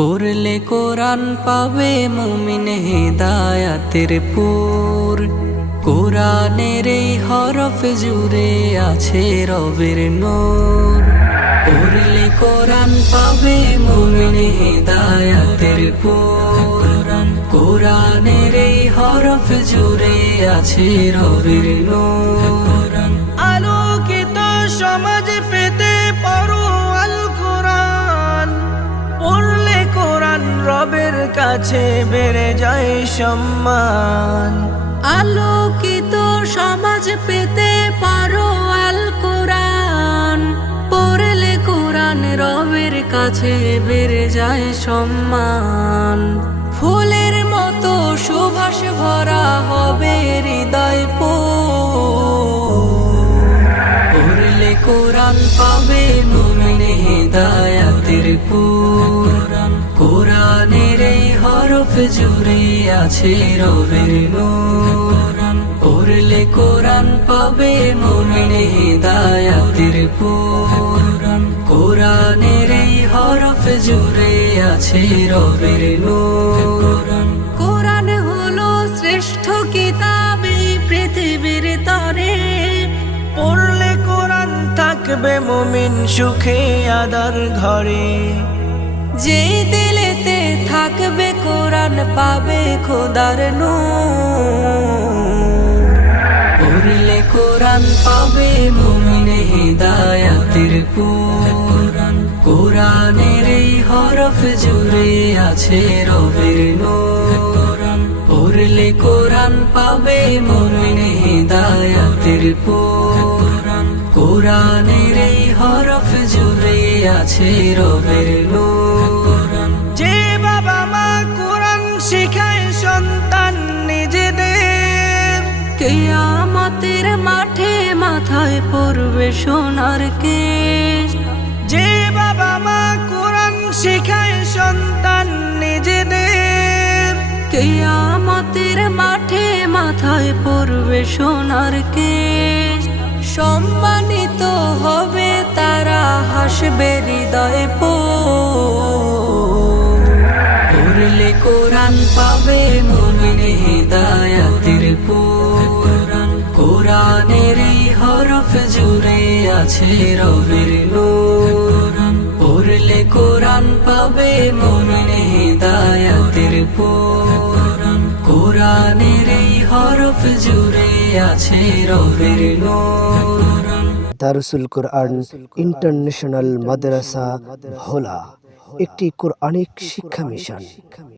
পড়লে কোরআন পাবে মুমিন হেদায়াতের পুর। কোরআনের এই হরফ জুড়ে আছে রবের নূর। পড়লে কোরআন পাবে মুমিন হেদায়াতের পুর। কোরআনের এই হরফ জুড়ে আছে রবের নূর। আলোকিত সমাজ পেতে পড়ো আল কোরআন। পড়লে কোরআন রবের কাছে বেড়ে যায় সম্মান। আলোকিত সমাজ পেতে পারো আল কোরআন। পড়লে কোরআন রবের কাছে বেড়ে যায় সম্মান। ফুলের মতো সুবাস ভরা হবে হৃদয় পড়লে কোরআন পাবে মুমিন হেদায়াতের পুর। কোরআনের এই হরফ জুড়ে আছে রবের নূর। পড়লে কোরআন পাবে মুমিন হেদায়াতের পুর। কোরআনের এই হরফ জুড়ে আছে রবের নূর। কোরআন হলো শ্রেষ্ঠ কিতাব এই পৃথিবীর তরে। পড়লে কোরআন থাকবে মুমিন সুখে আদার ঘরে। যে দিলেতে থাকবে কোরআন পাবে খোদার নূর। পড়লে কোরআন পাবে মুমিন হেদায়াতের পুর। কোরআনের এই হরফ জুড়ে আছে রবের নূর। পড়লে কোরআন পাবে মুমিন হেদায়াতের পুর। কোরআনের এই হরফ জুড়ে আছে রবের নূর। যে বাবা মা কোরআন শিখায় সন্তান নিজেদের। কিয়ামতের মাঠে মাথায় পড়বে সোনার কেশ। যে বাবা মা কোরআন শিখায় সন্তান নিজেদের। কিয়ামতের মাঠে মাথায় পড়বে সোনার কেশ। সম্মানিত হবে তারা হাসবে হৃদয় পড়লে কোরআন পাবে মুমিন হেদায়াতের পুর। কোরআনের এই হরফ জুড়ে আছে রবের নূর। পড়লে কোরআন পাবে মুমিন হেদায়াতের পুর। কোরআনের এই হরফ জুড়ে আছে রবের নূর। দারুসুল কোরআন ইন্টারন্যাশনাল মাদ্রাসা ভোলা একটি কোরআনিক শিক্ষা মিশন।